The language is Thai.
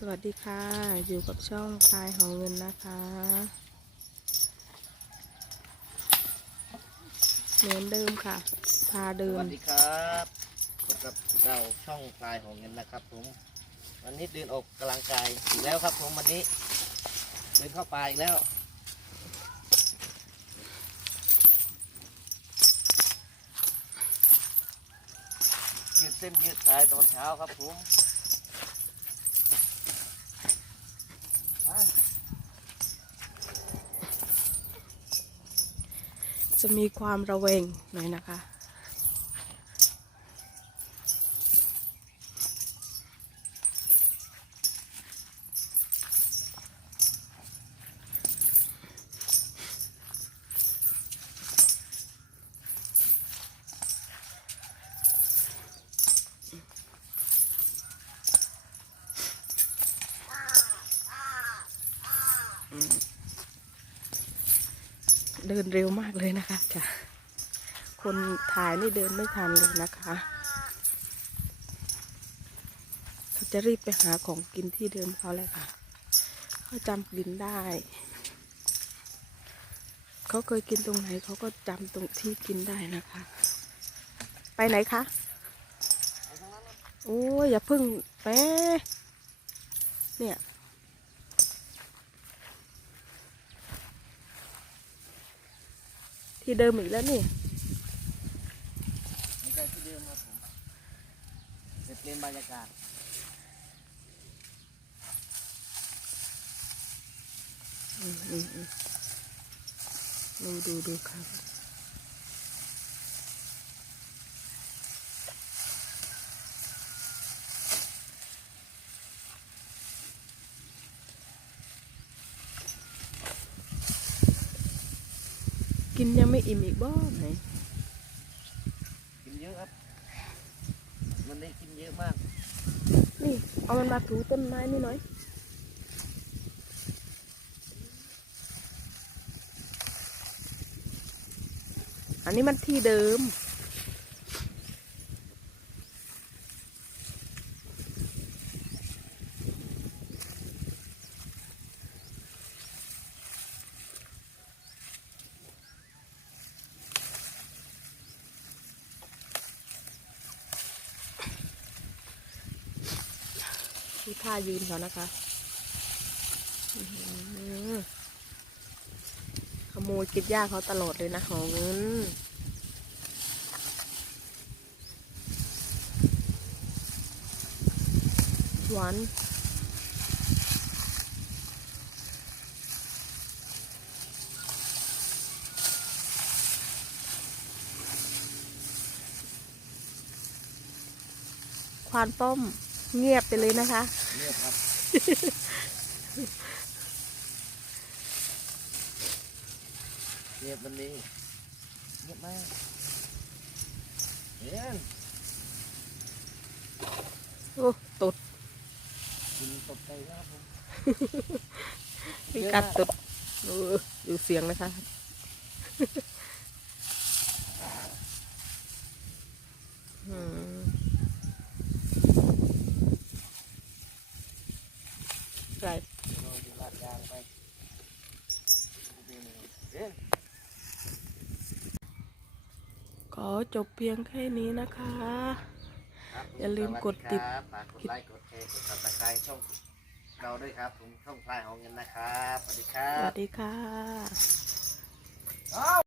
สวัสดีค่ะ อยู่กับช่องพลายหอเงินนะคะ เหมือนเดิมค่ะ พาเดิสวัสดีครับพบกับเราช่องปลายของเงินนะครับผม วันนี้เดินออกกำลังกายอีกแล้วครับผมวันนี้เดินเข้าป่าอีกแล้ว ยืดเส้นยืดสายตอนเช้าครับผม จะมีความระแวงหน่อยนะคะ เดินเร็วมากเลยนะคะจ้ะคนถ่ายนี่เดินไม่ทันเลยนะคะเขาจะรีบไปหาของกินที่เดิมเขาเลยค่ะเขาจำกินได้ เขาเคยกินตรงไหนเขาก็จำตรงที่กินได้นะคะ ไปไหนคะโอ้ยอย่าพึ่งแป๊เนี่ย ที่เดิมอีกแล้วนี่ไม่ใช่ที่เดิมครับผมจะเปลี่ยนบรรยากาศอืมอืมอืมดูดูดูครับ กินยังไม่อิ่มอีกบ้ไหนกินเยอะครับ มันได้กินเยอะมาก นี่ เอามันมาถูต้นไม้นี่หน่อยอันนี้มันที่เดิม ที่ท่ายืนเขานะคะขโมยกินหญ้าเขาตลอดเลยนะของเงินหวานควานป้อม เงียบไปเลยนะคะ เงียบครับ เงียบวันนี้ เงียบมากเห็นโอ้ตดกินตกใจแล้วครับผมมีการตดเออดูเสียงนะคะ อืม ไรเดี๋ยวเราดูลาดยางไปเห็นขอจบเพียงแค่นี้นะคะครับอย่าลืมกดติดสวัสครับฝากกดไลค์กดแชร์กดติดตามช่องเราด้วยครับผมช่องพลายของเงินนะครับ สวัสดีครัสบวัสดีค่ะ